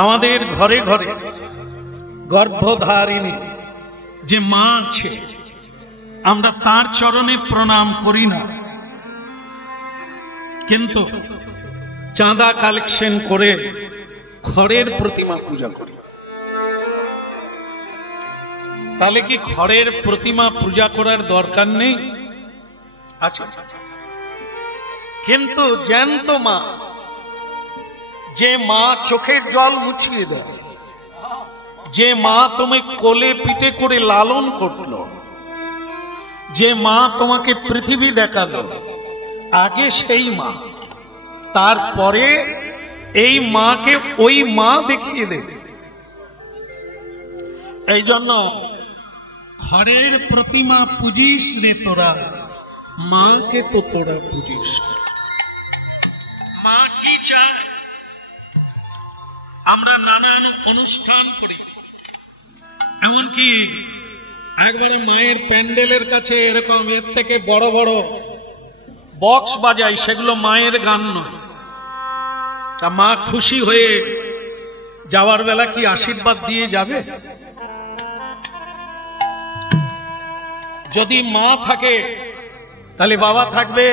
আমাদের ঘরে ঘরে গর্ভধারিণী যে মা আছে, আমরা তার চরণে প্রণাম করি না, কিন্তু চাঁদা কালেকশন করে খড়ের প্রতিমা পূজা করি। তাহলে কি খড়ের প্রতিমা পূজা করার দরকার নেই? আচ্ছা, কিন্তু জ্যান্ত মা, যে মা চোখের জল মুছিয়ে দেয়, যে মা তুমি কোলে পিঠে করে লালন করলো, যে মা তোমাকে পৃথিবী দেখালো, আগে সেই মা, তারপরে এই মাকে ওই মা দেখিয়ে দেবে। এই জন্য খড়ের প্রতিমা পুজিস রে তোরা, মাকে তো তোরা পুজিস। মা কি চায়? আমরা নানান অনুষ্ঠান করি, এমনকি একবারে মায়ের প্যান্ডেলের কাছে এরকম এর থেকে বড় বড় বক্স বাজাই, সেগুলো মায়ের গান নয়। তা মা খুশি হয়ে যাওয়ার বেলা কি আশীর্বাদ দিয়ে যাবে? যদি মা থাকে তাহলে বাবা থাকবে।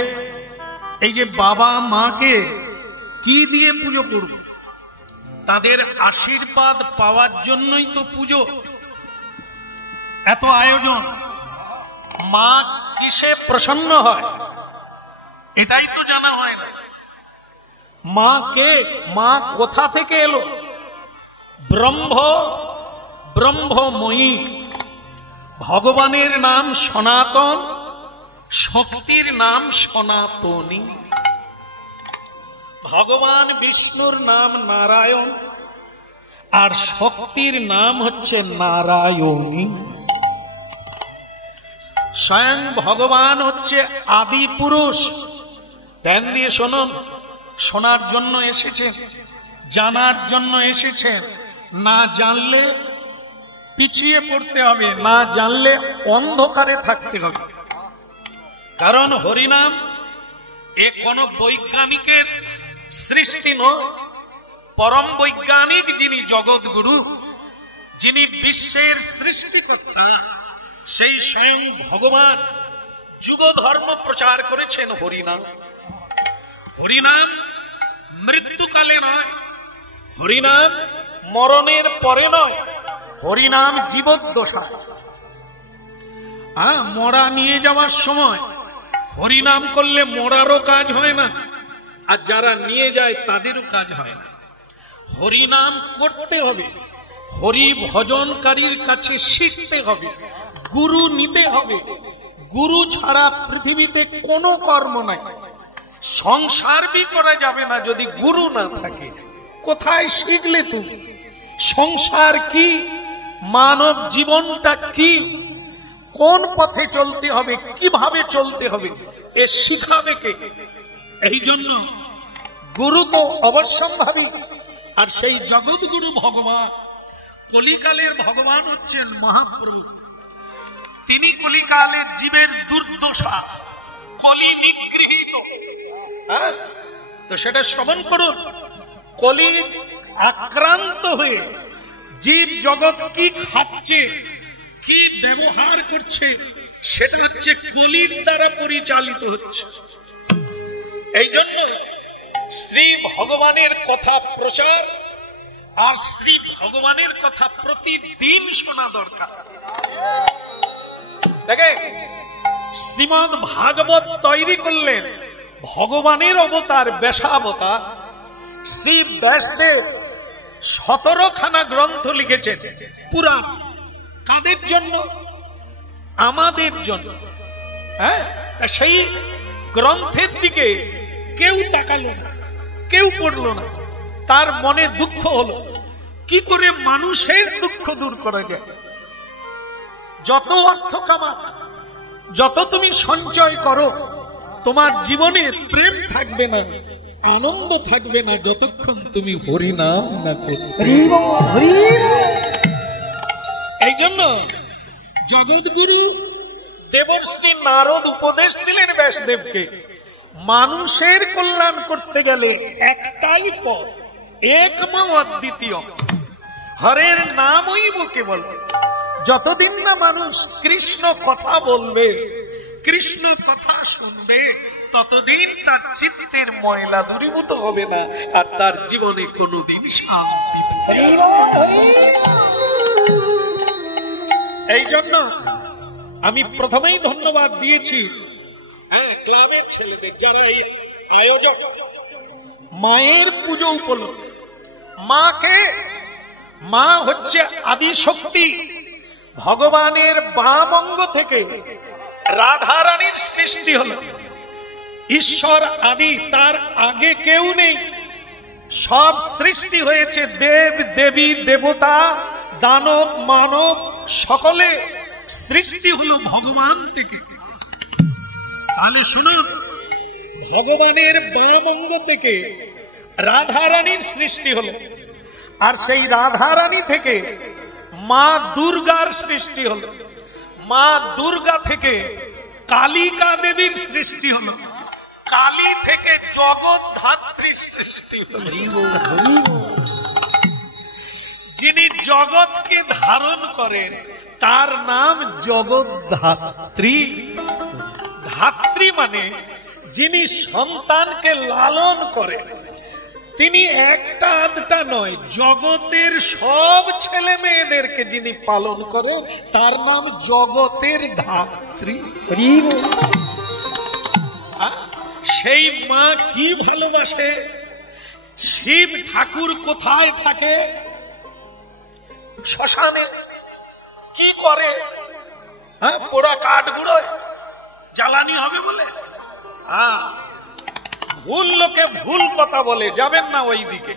এই যে বাবা মাকে কি দিয়ে পুজো করব? তাদের আশীর্বাদ পাওয়ার জন্যই তো পুজো, এত আয়োজন। মা কিসে প্রসন্ন হয় এটাই তো জানা হয় না। মা কে? মা কোথা থেকে এলো? ব্রহ্মময়ী। ভগবানের নাম সনাতন, শক্তির নাম সনাতনী। ভগবান বিষ্ণুর নাম নারায়ণ, আর শক্তির নাম হচ্ছে নারায়ণী। স্বয়ং ভগবান হচ্ছে আদি পুরুষ। ধ্যান দিয়ে শুনুন, শোনার জন্য এসেছেন, জানার জন্য এসেছেন। না জানলে পিছিয়ে পড়তে হবে, না জানলে অন্ধকারে থাকতে হবে। কারণ হরিনাম এ কোন বৈজ্ঞানিকের সৃষ্টি নয়। পরম বৈজ্ঞানিক যিনি জগৎগুরু, যিনি বিশ্বের সৃষ্টিকর্তা, সেই স্বয়ং ভগবান যুগ ধর্ম প্রচার করেছেন হরিনাম। হরিনাম মৃত্যুকালে নয়, হরিনাম মরণের পরে নয়, হরিনাম জীবদ্দশায়। মরা নিয়ে যাওয়ার সময় হরিনাম করলে মরারও কাজ হয় না, আর যারা নিয়ে যায় তাদেরও কাজ হয় না। হরিনাম করতে হবে, হরি ভজনকারীর কাছে শিখতে হবে, গুরু নিতে হবে। গুরু ছাড়া পৃথিবীতে কোনো কর্ম নাই। সংসার বি করা যাবে না যদি গুরু না থাকে। কোথায় শিখলে তুমি? সংসার কি? মানব জীবনটা কি? কোন পথে চলতে হবে, কিভাবে চলতে হবে, এ শিখাবে কে? এই জন্য গুরু তো অবশ্যম্ভাবী। আর সেই জগৎগুরু ভগবান, কলিকালের ভগবান হচ্ছেন মহাপ্রভু। তিনি কলিকালের জীবের দুর্দশা, কলি নিগৃহীত। তো সেটা শ্রবণ করুন। কলি আক্রান্ত হয়ে জীব জগৎ কি খাচ্ছে, কি ব্যবহার করছে, সেটা হচ্ছে কলির দ্বারা পরিচালিত হচ্ছে। এই জন্য শ্রী ভগবানের কথা প্রচার আর শ্রী ভগবানের কথা প্রতিদিন শোনা দরকার। দেখেন, শ্রীমদ ভাগবত তৈরি করলেন ভগবানের অবতার ব্যাসাবতার। শ্রী ব্যাসদেব 17খানা গ্রন্থ লিখেছেন পুরাণ। কাদের জন্য? আমাদের জন্য। সেই গ্রন্থের দিকে কেউ তাকালো না, কেউ পড়লো না। তার মনে দুঃখ হলো, কি করে মানুষের দুঃখ দূর করা যায়। যত অর্থ কামাক, যত তুমি সঞ্চয় করো, তোমার জীবনে প্রেম থাকবে না, আনন্দ থাকবে না, যতক্ষণ তুমি হরিনাম না করবে। এই জন্য জগৎগুরু দেবশ্রী নারদ উপদেশ দিলেন ব্যাসদেবকে, মানুষের কল্যাণ করতে গেলে একটাই পথ, একম অদ্বিতীয়, হরের নামই কেবল। যতদিন না মানুষ কৃষ্ণ কথা বলবে, কৃষ্ণ কথা শুনবে, ততদিন তার চিত্তের ময়লা দূরীভূত হবে না, আর তার জীবনে কোনোদিন শান্তি। এই জন্য আমি প্রথমেই ধন্যবাদ দিয়েছি ক্লাবের ছেলেদের, যারা এই আয়োজক। মায়ের পুজো উপলক্ষে, মাকে, মা হচ্ছে আদি শক্তি। ভগবানের বাম অঙ্গ থেকে রাধা রানীর সৃষ্টি হলো। ঈশ্বর আদি, তার আগে কেউ নেই। সব সৃষ্টি হয়েছে দেব দেবী দেবতা দানব মানব, সকলে সৃষ্টি হলো ভগবান থেকে। তাহলে শুনুন, ভগবানের বাম অঙ্গ থেকে রাধা রানীর সৃষ্টি হলো, আর সেই রাধা রানী থেকে মা দুর্গার সৃষ্টি হলো। মা দুর্গা থেকে কালিকা দেবীর সৃষ্টি হলো, কালী থেকে জগৎ ধাত্রীর সৃষ্টি হলো। যিনি জগৎকে ধারণ করেন তার নাম জগৎ ধাত্রী। ধাত্রী মানে যিনি সন্তানকে লালন করেন, তিনি একটা আধটা নয়, জগতের সব ছেলে মেয়েদেরকে যিনি পালন করেন তার নাম জগতের ধাত্রী। সেই মা কি ভালোবাসে। শিব ঠাকুর কোথায় থাকে? শ্মশানে। কি করে? পোড়া কাঠ গুঁড়োয় জ্বালানি হবে বলে। ভুল লোকে ভুল কথা বলে, যাবেন না ওই দিকে।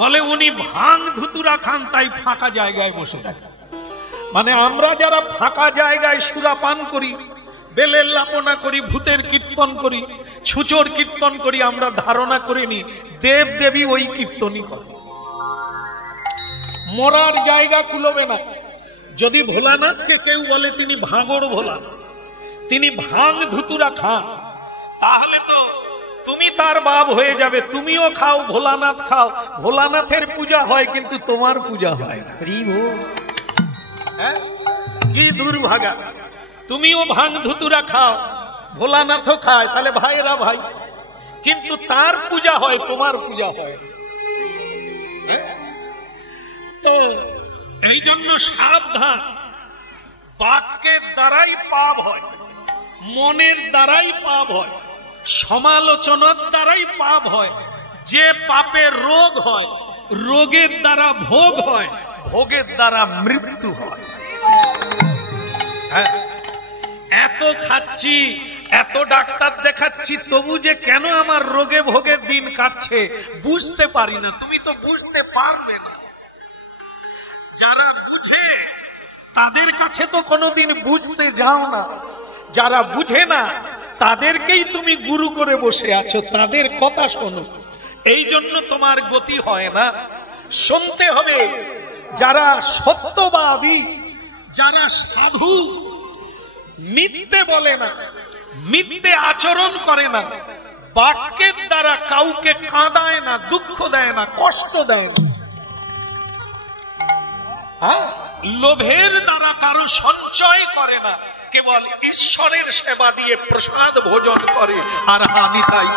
বলে উনি ভাং ধুতুরা খান, তাই ফাঁকা জায়গায় বসে থাকে। মানে আমরা যারা ফাঁকা জায়গায় সুরা পান করি, বেলের লাপনা করি, ভূতের কীর্তন করি, ছুচোর কীর্তন করি, আমরা ধারণা করিনি দেব দেবী ওই কীর্তনই করে। মরার জায়গা কুলোবে না। যদি ভোলানাথকে কেউ বলে তিনি ভাঙড় ভোলা, তিনি ভাং ধুতুরা খান, তাহলে তো তুমি তার বাপ হয়ে যাবে। তুমিও খাও, ভোলানাথ খাও, ভোলানাথের পূজা হয় কিন্তু তোমার পূজা হয় না। কি দুর্ভাগা! তুমিও ভাং ধুতুরা খাও, ভোলানাথও খায়, তাহলে ভাইরা ভাই, কিন্তু তার পূজা হয়, তোমার পূজা হয়। এই জন্য সাবধান। বাক্যের দ্বারাই পাপ হয়, মনের দ্বারাই পাপ হয়, সমালোচনার দ্বারাই পাপ হয়। যে পাপের রোগ হয়, রোগের দ্বারা ভোগ হয়, ভোগের দ্বারা মৃত্যু হয়। এত খাচ্ছি, এত ডাক্তার দেখাচ্ছি, তবু যে কেন আমার রোগে ভোগে দিন কাটছে বুঝতে পারি না। তুমি তো বুঝতে পারবে না। যারা বুঝে তাদের কাছে তো কোনোদিন বুঝতে যাও না। যারা বুঝে না তাদেরকেই তুমি গুরু করে বসে আছো, তাদের কথা শোনো। এই জন্য তোমার গতি হয় না। শুনতে হবে যারা সত্যবাদী, যারা সাধু, মিথ্যে বলে না, মিথ্যে আচরণ করে না, বাক্যের দ্বারা কাউকে কাঁদায় না, দুঃখ দেয় না, কষ্ট দেয় না, লোভের দ্বারা কারো সঞ্চয় করে না, কেবল ঈশ্বরের সেবা দিয়ে প্রসাদ ভোজন করে। আর হানি তাই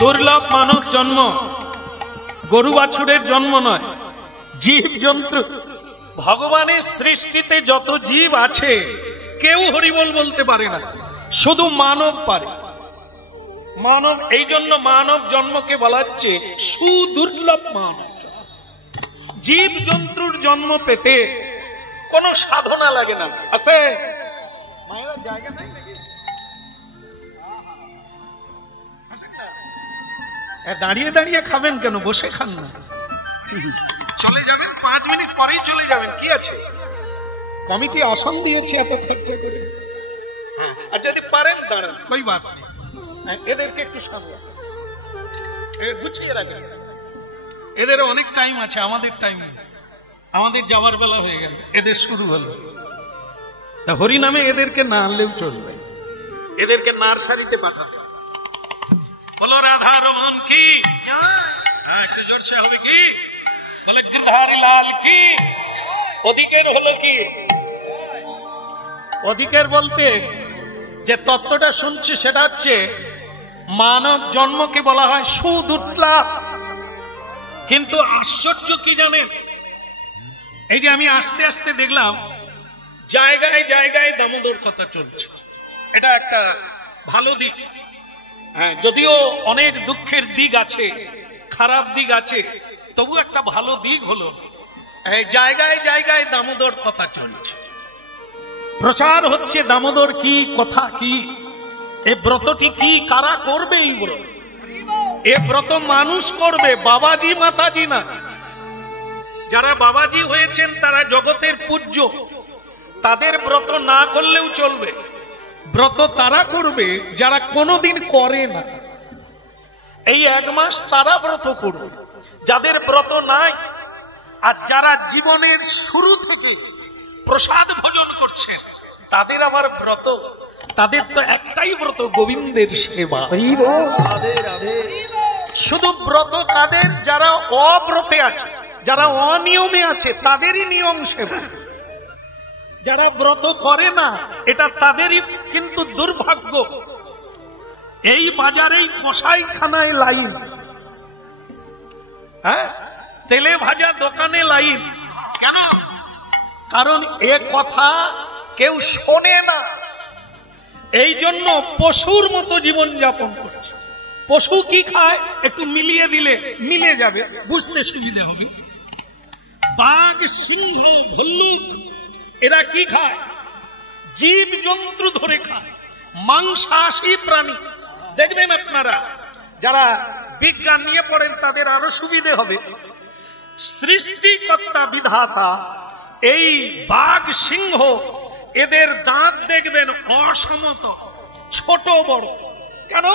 দুর্লভ মানব জন্ম, গরু বাছুরের জন্ম নয়। জীব জন্তু, ভগবানের সৃষ্টিতে যত জীব আছে কেউ হরিবল বলতে পারে না, শুধু মানব পারে। মানব, এই জন্য মানব জন্মকে বলা হচ্ছে সুদুর্লভ মানব। জীব জন্তুর জন্ম পেতে কোন সাধনা লাগে না। আছে জায়গা নাই, দাঁড়িয়ে দাঁড়িয়ে খাবেন কেন? বসে খান না। চলে যাবেন 5 মিনিট পরেই চলে যাবেন, কি আছে? কমিটি আসন দিয়েছে এত খরচা করে। আর যদি পারেন দাঁড়ান, কোই বাত নেই। এদেরকে একটু সামনে গুছিয়ে রাখেন। এদের অনেক টাইম আছে, আমাদের টাইম নেই। আমাদের যাওয়ার বেলা হয়ে গেল, এদের শুরু হলো। তা হরি নামে এদেরকে না আনলেও চলবে। এদেরকে নার্সারিতে পাঠাতে হবে। বলো রাধা রমন কি, একটু জোরসে হবে কি, বলে গিরধারী লাল কি। অধিকের হলো কি, অধিকের বলতে যে তত্ত্বটা শুনছি সেটা হচ্ছে মানব জন্মকে বলা হয় সুদুর্লভ। কিন্তু আশ্চর্য কি জানেন, এই যে আমি আস্তে আস্তে দেখলাম জায়গায় জায়গায় দামোদর কথা চলছে, এটা একটা ভালো দিক। হ্যাঁ, যদিও অনেক দুঃখের দিক আছে, খারাপ দিক আছে, তবু একটা ভালো দিক হলো জায়গায় জায়গায় দামোদর কথা চলছে, প্রচার হচ্ছে দামোদর কি, কথা কি, এ ব্রতটি কি, কারা করবে এই ব্রত। এ ব্রত মানুষ করবে, বাবাজি মাতাজি না। যারা বাবাজি হয়েছেন তারা জগতের পূজ্য, তাদের ব্রত না করলেও চলবে। ব্রত তারা করবে যারা কোনোদিন করে না। এই 1 মাস তারা ব্রত করবে যাদের ব্রত নাই। আর যারা জীবনের শুরু থেকে প্রসাদ ভোজন করছেন তাদের আবার ব্রত, তাদের তো একটাই ব্রত, গোবিন্দের সেবা। শুধু ব্রত কাদের, যারা অব্রতে আছে, যারা অনিয়মে আছে তাদেরই নিয়ম সেবা। যারা ব্রত করে না এটা তাদেরই কিন্তু দুর্ভাগ্য। এই বাজারেই কসাইখানায় লাইন, হ্যাঁ, তেলে ভাজা দোকানে লাইন। কেন? কারণ এ কথা কেউ শোনে না, এই জন্য পশুর মতো জীবন যাপন করছে। পশু কি খায় একটু মিলিয়ে দিলে মিলে যাবে, বুঝতে সুবিধা হবে। বাঘ, সিংহ, ভল্লুক এরা কি খায়? জীব জন্তু ধরে খায়, মাংসাশী প্রাণী। দেখবেন আপনারা যারা বিজ্ঞান নিয়ে পড়েন তাদের আরো সুবিধে হবে। সৃষ্টিকর্তা বিধাতা এই বাঘ, সিংহ এদের দাঁত দেখবেন অসমত, ছোট বড়। কেন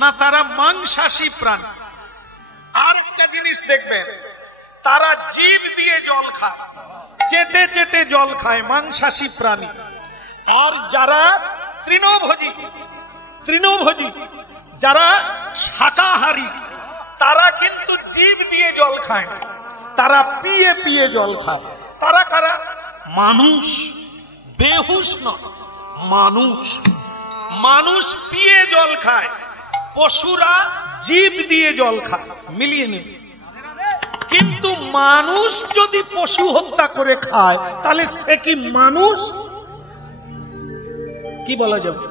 না? তারা মাংসাশী প্রাণী। আর একটা জিনিস দেখবেন, তারা জীব দিয়ে জল খায়, চেটে চেটে জল খায়, মাংসাশী প্রাণী। আর যারা তৃণভোজী, যারা শাকাহারী, তারা কিন্তু জীব দিয়ে জল খায় না, তারা পিয়ে পিয়ে জল খায়। তারা কারা? মানুষ, বেহুশ নয়, মানুষ পিয়ে জল খায়, পশুরা জীব দিয়ে জল খায়, মিলিয়ে নেবে। কিন্তু মানুষ যদি পশু হত্যা করে খায় তাহলে সে কি মানুষ? কি বলা যাবে?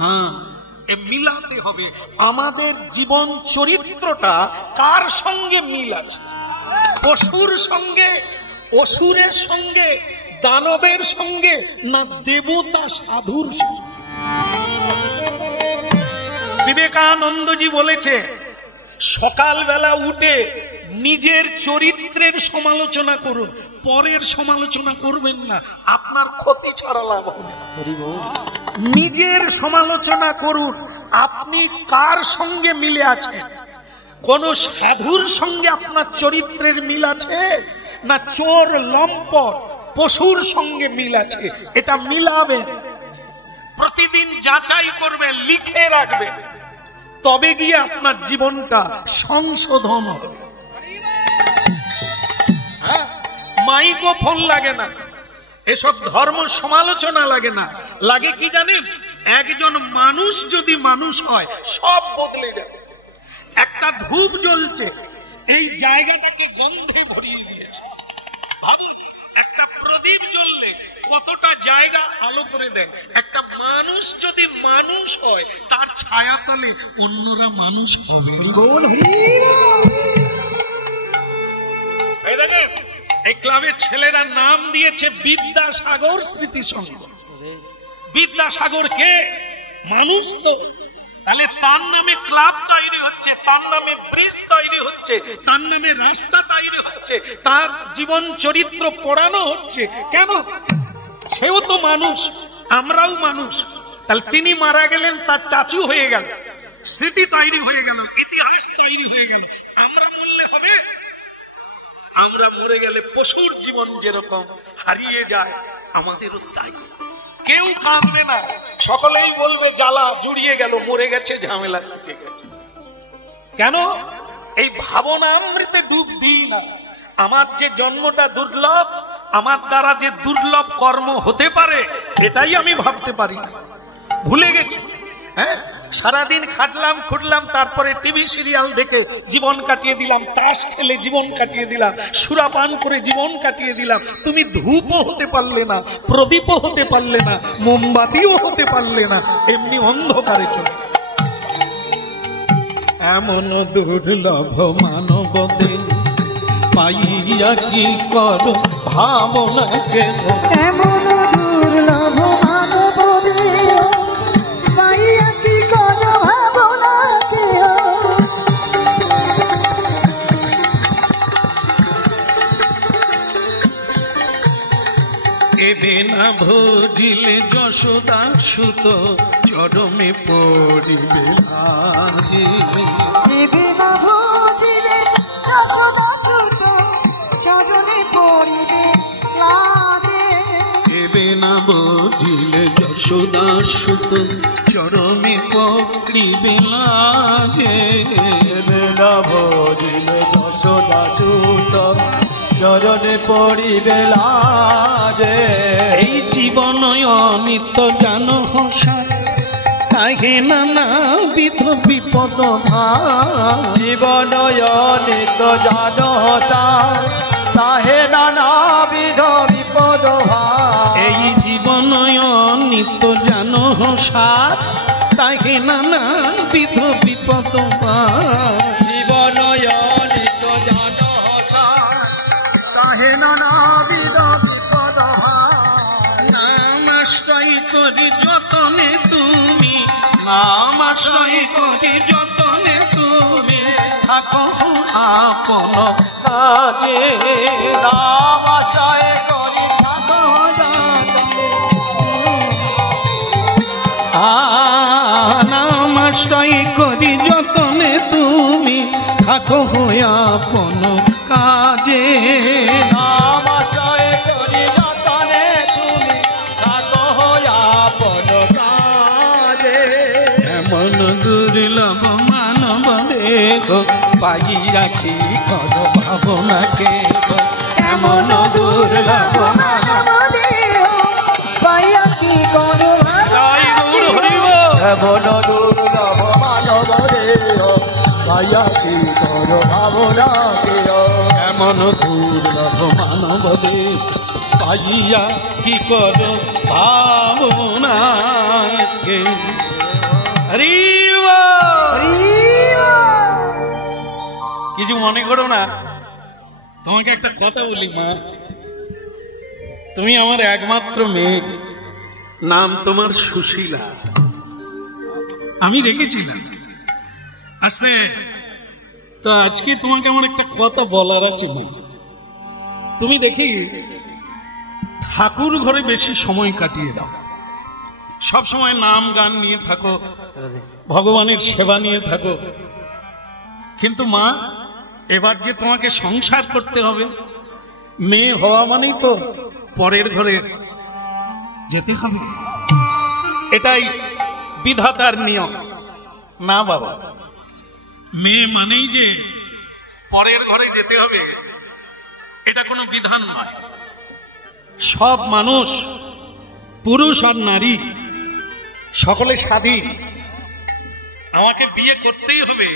হ্যাঁ, এ মিলাতে হবে। আমাদের জীবন চরিত্রটা কার সঙ্গে মিল আছে? পশুর সঙ্গে, অসুরের সঙ্গে, দানবের সঙ্গে, না দেবতা সাধুর সঙ্গে? বিবেকানন্দজি বলেছে, সকালবেলা উঠে নিজের চরিত্রের সমালোচনা করুন, পরের সমালোচনা করবেন না, আপনার ক্ষতি ছাড়া লাভ হবে না। নিজের সমালোচনা করুন, আপনি কার সঙ্গে মিলে আছেন? কোন সাধুর সঙ্গে আপনার চরিত্রের মিল আছে, না চোর, লম্পট, পশুর সঙ্গে মিল আছে? এটা মিলাবেন, প্রতিদিন যাচাই করবেন, লিখে রাখবেন, তবে গিয়ে আপনার জীবনটা সংশোধন হবে। হ্যাঁ, মাইক্রোফোন লাগে না, এসব ধর্ম সমালোচনা লাগে না। লাগে কি জানেন? একজন মানুষ যদি মানুষ হয় সব বদলে যাবে। একটা ধূপ জ্বলছে, এই জায়গাটাকে গন্ধে ভরিয়ে দিয়েছে। একটা প্রদীপ জ্বললে কতটা জায়গা আলো করে দেয়। একটা মানুষ যদি মানুষ হয় তার ছায়াতলে অন্যরা মানুষ হবে। এই ক্লাবের ছেলেরা নাম দিয়েছে বিদ্যাসাগর স্মৃতি সংঘ। বিদ্যাসাগর কে? মানুষ তো। তাহলে তার নামে ক্লাব তৈরি হচ্ছে, তার নামে ব্রিজ তৈরি হচ্ছে, তার নামে রাস্তা তৈরি হচ্ছে, তার জীবন চরিত্র পড়ানো হচ্ছে। কেন? সেও তো মানুষ, আমরাও মানুষ। তাহলে তিনি মারা গেলেন, তার চাচু হয়ে গেল, স্মৃতি তৈরি হয়ে গেল, ইতিহাস তৈরি হয়ে গেল। আমরা মরলে হবে? আমরা মরে গেলে পশুর জীবন যেরকম হারিয়ে যায়, আমাদেরও তাই। কেউ কাঁদবে না, সকলেই বলবে জ্বালা জুড়িয়ে গেল, মরে গেছে, ঝামেলা চুকে গেছে। কেন? এই ভাবনামৃতে ডুব দিই না। আমার যে জন্মটা দুর্লভ, আমার দ্বারা যে দুর্লভ কর্ম হতে পারে, এটাই আমি ভাবতে পারি না, ভুলে গেছি। হ্যাঁ, সারাদিন খাটলাম খুটলাম, তারপরে টিভি সিরিয়াল দেখে জীবন কাটিয়ে দিলাম, তাস খেলে জীবন কাটিয়ে দিলাম, সুরাপান করে জীবন কাটিয়ে দিলাম। তুমি ধূপও হতে পারলে না, প্রদীপও হতে পারলে না, মোমবাতিও হতে পারলে না, এমনি অন্ধকারে চলে। এমন দুর্লভ মানব দেহ পাইয়া কি কর ভাবনাকে, এমন দুর্লভ মানব দেহ পাইয়া কি কর ভাবনাকে। এবে না ভজিলে যশোদা সুত চরমে পড়িবে লাগে, এবে না ভজিলে যশোদা সুত চরণে পড়িবে লাগে। এবে না ভজিলে যশোদা সুত চরমে পড়িবে লাগে, এবে না ভজিলে যশোদা সুত চরণে পড়িবে লাগে। এই জীবন অনিত্য জানো হসা, তাহে নানাবিধ বিপদ ভার। জীবন অনিত্য জানো হসা, তাহে নানাবিধ বিপদ ভার। এই জীবন অনিত্য জানো হসা, তাহে নানাবিধ বিপদ ভার। জীবন অনিত্য জানো হসা, তাহে নানাবিধ বিপদ ভার। নাম আশ্রয় করি যতনে তুমি, নাম আশ্রয় করি যতনে তুমি, থাকো আপন কাজে। নাম আশ্রয় করি থাকো যতনে, নাম আশ্রয় করি যতনে তুমি, থাকো আপন কাজে। নাম আশ্রয় করি যতনে তুমি, থাকো আপন কাজে। এমন দুর্লভ মানব দেহ পাইয়া কি কর ভাবনাকে, এমন দুর্লভ মানব দেহ পাইয়া কি কর ভাবনাকে। এমন দুর্লভ মানব দেহ পাইয়া কি কর ভাবনাকে। এমন দুর্লভ মানব দেহ পাইয়া কি কর ভাবনাকে। হরি বল। কিছু মনে করো না, তোমাকে একটা কথা বলি মা, তুমি আমার একমাত্র মেয়ে, নাম তোমার সুশীলা, আমি রেখেছিলাম আসলে। তো আজকে তোমাকে আমার একটা কথা বলার আছে না, তুমি দেখি ঠাকুর ঘরে বেশি সময় কাটিয়ে দাও, সব সময় নাম গান নিয়ে থাকো, ভগবানের সেবা নিয়ে থাকো, কিন্তু মা এবার যে তোমাকে সংসার করতে হবে, মেয়ে হওয়া মানেই তো পরের ঘরে যেতে হবে, এটাই বিধাতার নিয়ম। না বাবা, মেয়ে মানেই যে পরের ঘরে যেতে হবে, এটা কোনো বিধান নয়। সব মানুষ, পুরুষ আর নারী, সকলে স্বাধীন, আমাকে বিয়ে করতেই হবে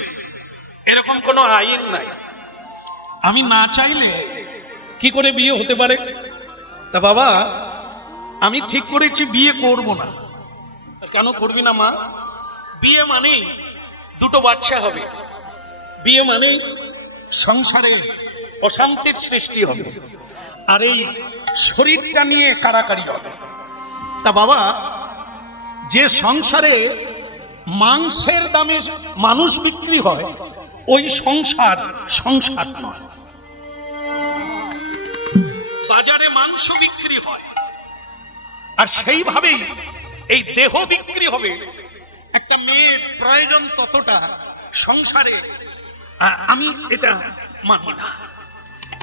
এরকম কোনো আইন নাই। আমি না চাইলে কি করে বিয়ে হতে পারে? তা বাবা, আমি ঠিক করেছি বিয়ে করব না। কেন করবি না মা? বিয়ে মানে দুটো বাচ্চা হবে, বিয়ে মানে সংসারে অশান্তির সৃষ্টি হবে, আর এই শরীরটা নিয়ে কাড়াকাড়ি হবে। তা বাবা, যে সংসারে মাংসের দামে মানুষ বিক্রি হয়, ওই সংসার সংসার নয়। বাজারে মাংস বিক্রি হয়, আর সেইভাবেই এই দেহ বিক্রি হবে। একটা মেয়ের প্রয়োজন ততটা সংসারে, আমি এটা মানি না।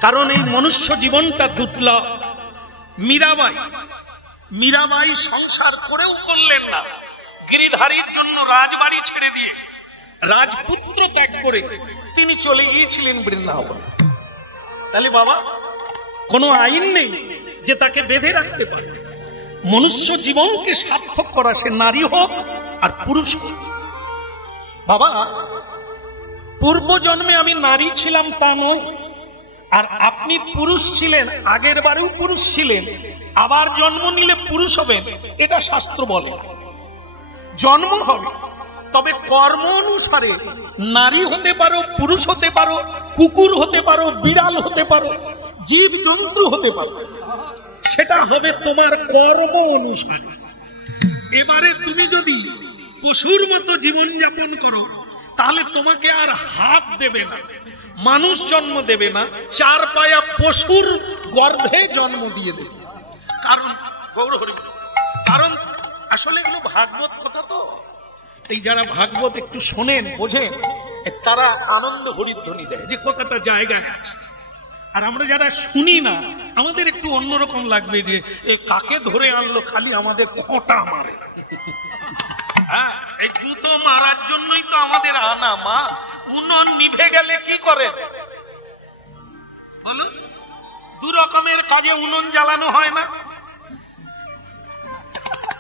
কারণ এই মনুষ্য জীবনটা দুর্লভ। মীরাবাই মীরাবাই সংসার করেও করলেন না, গিরিধারীর জন্য রাজবাড়ি ছেড়ে দিয়ে রাজপুত্র ত্যাগ করে তিনি চলে গিয়েছিলেন বৃন্দাবন। তাহলে বাবা কোনো আইন নেই যে তাকে বেঁধে রাখতে পারে। মনুষ্য জীবনকে সার্থক করা, সে নারী হোক আর পুরুষ হোক। বাবা পূর্ব জন্মে আমি নারী ছিলাম তা নয়, আর আপনি পুরুষ ছিলেন, আগের বারেও পুরুষ ছিলেন, আবার জন্ম নিলে পুরুষ হবেন এটা শাস্ত্র বলে। জন্ম হবে, তবে কর্ম অনুসারে নারী হতে পারো, পুরুষ হতে পারো, কুকুর হতে পারো, বিড়াল হতে পারো, জীব জন্তু হতে পারো, সেটা হবে তোমার কর্ম অনুসারে। এবারে তুমি যদি পশুর মতো জীবনযাপন করো তাহলে তোমাকে আর হাত দেবে না, মানুষ জন্ম দেবে না, চার পায়া পশুর গর্ভে জন্ম দিয়ে দেবে। কারণ গৌর হরি, কারণ আসলে এগুলো ভাগবত কথা তো, এই যারা ভাগবত একটু শোনেন বোঝেন তারা আনন্দ হরিধ্বনি দেয় যে কথাটা জায়গায় আছে। আর আমরা যারা শুনি না আমাদের একটু অন্যরকম লাগবে যে কাকে ধরে আনলো, খালি আমাদের খোঁটা মারে। হ্যাঁ, এই জুতো মারার জন্যই তো আমাদের আনা। মা উনুন নিভে গেলে কি করে বলুন? দু রকমের কাজে উনুন জ্বালানো হয় না,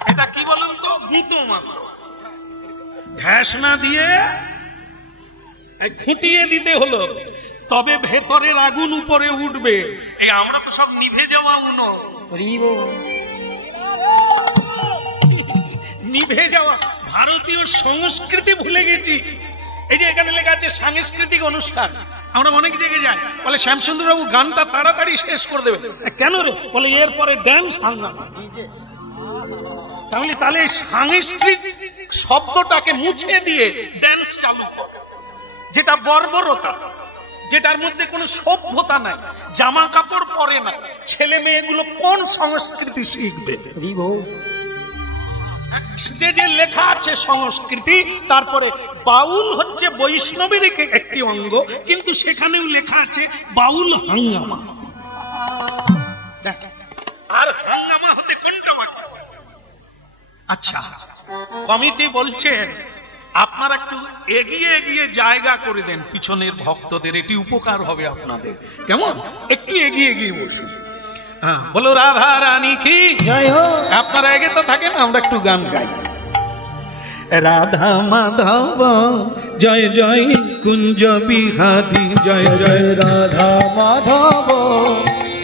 এটা কি বলুন তো? গুঁতো মারল, ঢ্যাস না দিয়ে খুঁটিয়ে দিতে হলো, তবে ভেতরের আগুন উপরে উঠবে। এই আমরা তো সব নিভে যাওয়া উনুন, নিভে যাওয়া। ভারতীয় সংস্কৃতি ভুলে গেছি। এই যে এখানে লেখা আছে সাংস্কৃতিক অনুষ্ঠান, আমরা অনেক জায়গায় যাই, বলে শ্যামসুন্দর বাবু গানটা তাড়াতাড়ি শেষ করে দেবে। কেন রে? বলে এরপরে ড্যান্স হাঙ্গামা। তাহলে সাংস্কৃতিক শব্দটাকে মুছে দিয়ে ড্যান্স চালু করে, যেটা বর্বরতা, যেটার মধ্যে কোনো সভ্যতা নাই, জামা কাপড় পরে না, ছেলে মেয়েগুলো কোন সংস্কৃতি শিখবে? স্টেজে লেখা আছে সংস্কৃতি, তারপরে বাউল হচ্ছে বৈষ্ণবের একটি অঙ্গ, কিন্তু সেখানেও লেখা আছে বাউল হাঙ্গামা। আর হাঙ্গামা হতে কোনটা বাকি? আচ্ছা, কমিটি বলছেন আপনারা একটু এগিয়ে এগিয়ে জায়গা করে দেন পিছনের ভক্তদের, এটি উপকার হবে আপনাদের। কেমন? একটু এগিয়ে এগিয়ে বসুন। হ্যাঁ, বলো রাধা রানী কি জয় হোক। আপনারা এগিয়ে তো থাকেন, আমরা একটু গান গাই। রাধা মাধব জয় জয় কুঞ্জ বিহারী, জয় জয় রাধা মাধব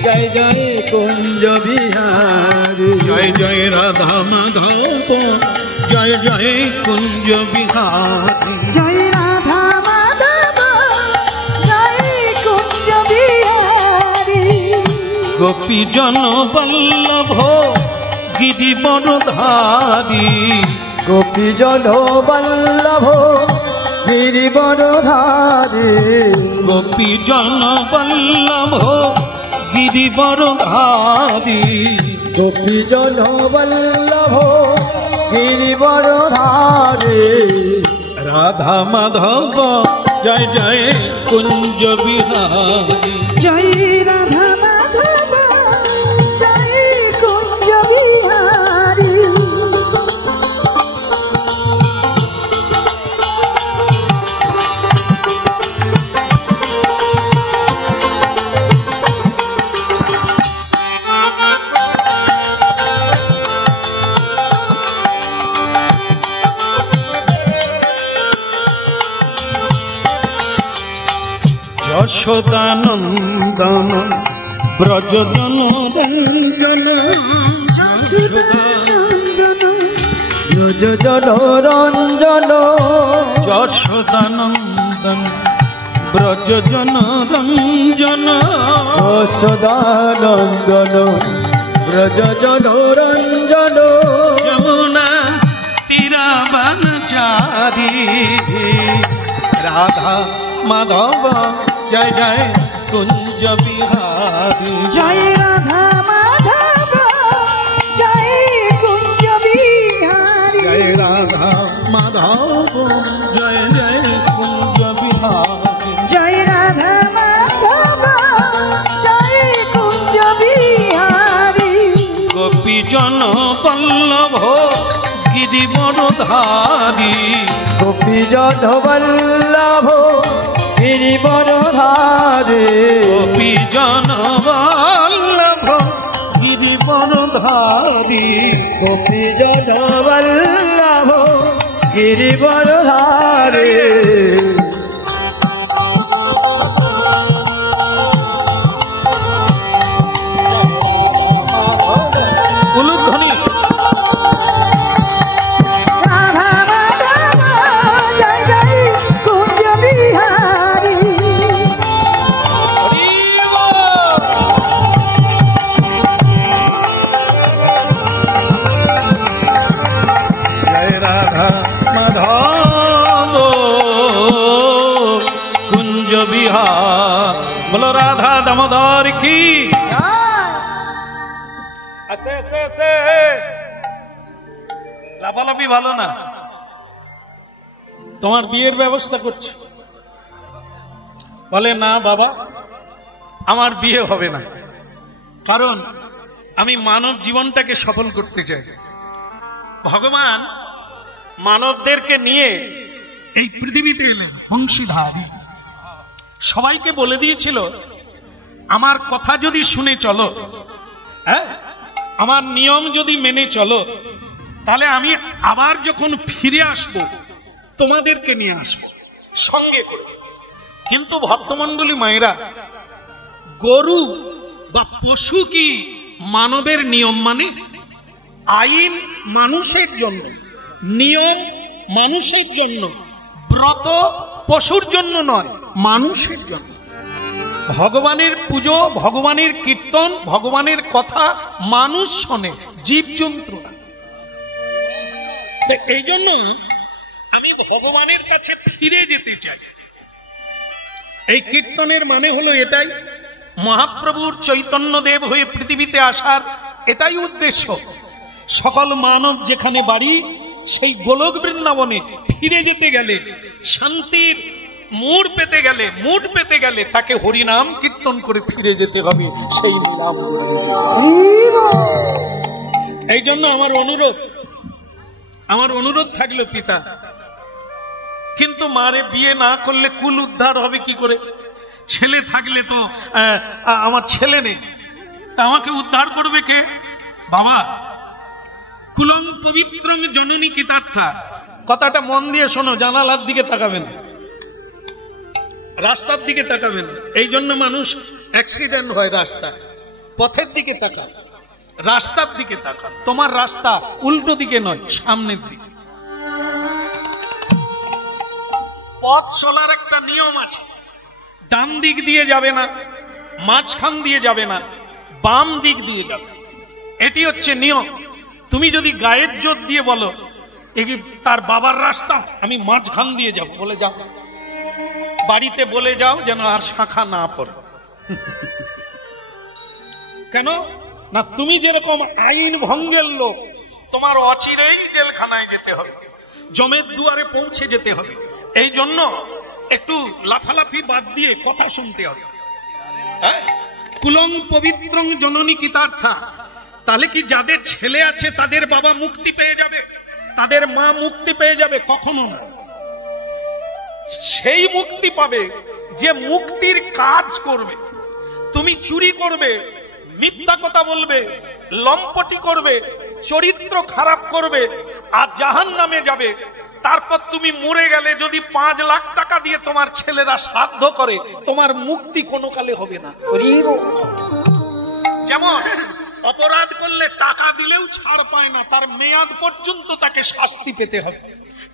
জয় জয় কুঞ্জ বিহারী, জয় জয় রাধা মাধব জয় জয় কুঞ্জ বিহারী, জয় রাধা মাধব জয় কুঞ্জ বিহারী, গোপী জন বল্লভ গিরিবরধারী, গোপী জন বল্লভ গিরিবরধারী, গোপী জন বল্লভ গিরিবরধারী, গোপী জন বল্লভ গিরিবরধারী, রাধা মাধব জয় জয় কুঞ্জ বিহারী, জয় রাধা মাধব জয় কুঞ্জ বিহারী, যশোদানন্দন ব্রজজন রঞ্জন, ব্রজজন রঞ্জন, যশোদানন্দন ব্রজজন রঞ্জন, যশোদানন্দন ব্রজজন রঞ্জন, যমুনা তীরাবনচারী, রাধা মাধব জয় জয় কুঞ্জ বিহারী, জয় রাধা মাধব জয় কুঞ্জ বিহারী, জয় রাধা মাধব জয় জয় কুঞ্জ বিহারী, জয় রাধা মাধব জয় কুঞ্জ বিহারী, গোপী জন পল্লভ গিরিবরধারী গোপীজন বল্লভ গিরিবরধারী গোপীজন বল্লভ গিরিবরধারী গোপীজন বল্লভ গিরিবরধারী উলুধ্বনি রাধা মাধব জয় জয় কুঞ্জ বিহারী জয় রাধা মাধব কুঞ্জ বিহার বলো রাধা দামোদর কি লাফালাফি ভালো না। তোমার বিয়ের ব্যবস্থা করছি, বলে না বাবা আমার বিয়ে হবে না, কারণ আমি মানব জীবনটাকে সফল করতে চাই। ভগবান মানবদেরকে নিয়ে এই পৃথিবীতে এলেন বংশীধারী, সবাইকে বলে দিয়েছিল আমার কথা যদি শুনে চলো, হ্যাঁ আমার নিয়ম যদি মেনে চলো, তাহলে আমি আবার যখন ফিরে আসবো তোমাদেরকে নিয়ে আসবো সঙ্গে করে। কিন্তু ভক্তমণ্ডলী মায়েরা, গরু বা পশু কি মানবের নিয়ম মানে? আইন মানুষের জন্য, নিয়ম মানুষের জন্য, ব্রত পশুর জন্য নয়, মানুষের জন্য। ভগবানের পুজো, ভগবানের কীর্তন, ভগবানের কথা মানুষ শোনে, জীবজন্তু না। এই জন্য আমি ভগবানের কাছে ফিরে যেতে চাই। এই কীর্তনের মানে হলো এটাই, মহাপ্রভুর চৈতন্যদেব হয়ে পৃথিবীতে আসার এটাই উদ্দেশ্য। সকল মানব যেখানে বাড়ি, সেই গোলক বৃন্দাবনে ফিরে যেতে গেলে, শান্তির মুড পেতে গেলে তাকে হরিনাম কীর্তন করে ফিরে যেতে হবে, সেই নিলাম করে। এই জন্য আমার অনুরোধ থাকলো পিতা, কিন্তু মারে বিয়ে না করলে কুল উদ্ধার হবে কি করে? ছেলে থাকলে তো আমার ছেলে নেই, তা আমাকে উদ্ধার করবে কে? বাবা, কুলং পবিত্রং জননী কৃতার্থা, কথাটা মন দিয়ে শোনো, জানালার দিকে তাকাবে না, রাস্তার দিকে তাকাবে না। এই জন্য মানুষ অ্যাক্সিডেন্ট হয়, রাস্তা পথের দিকে তাকা, রাস্তার দিকে তাকা। তোমার রাস্তা উল্টো দিকে নয়, সামনের দিকে। পথ চলার একটা নিয়ম আছে, ডান দিক দিয়ে যাবে না, মাঝখান দিয়ে যাবে না, বাম দিক দিয়ে যাবে, এটি হচ্ছে নিয়ম। তুমি যদি গায়ের জোর দিয়ে বলো এগি তার বাবার রাস্তা, আমি মাঝখান দিয়ে যাব, বলে যাও, বাড়িতে বলে যাও যেন আর শাখা না পড়ে। কেন না? তুমি যেরকম আইন ভঙ্গের লোক, তোমার অচিরেই জেলখানায় যেতে হবে, জমের দুয়ারে পৌঁছে যেতে হবে। এই জন্য একটু লাফালাফি বাদ দিয়ে কথা শুনতে হবে। কুলং পবিত্রং জননী কৃতার্থা, তাহলে কি যাদের ছেলে আছে তাদের বাবা মুক্তি পেয়ে যাবে, তাদের মা মুক্তি পেয়ে যাবে? কখনো না। সেই মুক্তি পাবে যে মুক্তির কাজ করবে। তুমি চুরি করবে, মিথ্যা কথা বলবে, লম্পটি করবে, চরিত্র খারাপ করবে, আর জাহান্নামে যাবে। তারপর তুমি মরে গেলে যদি 5 লাখ টাকা দিয়ে তোমার ছেলেরা শ্রাদ্ধ করে, তোমার মুক্তি কোনো কালে হবে না। যেমন অপরাধ করলে টাকা দিলেও ছাড় পায় না, তার মেয়াদ পর্যন্ত তাকে শাস্তি পেতে হবে।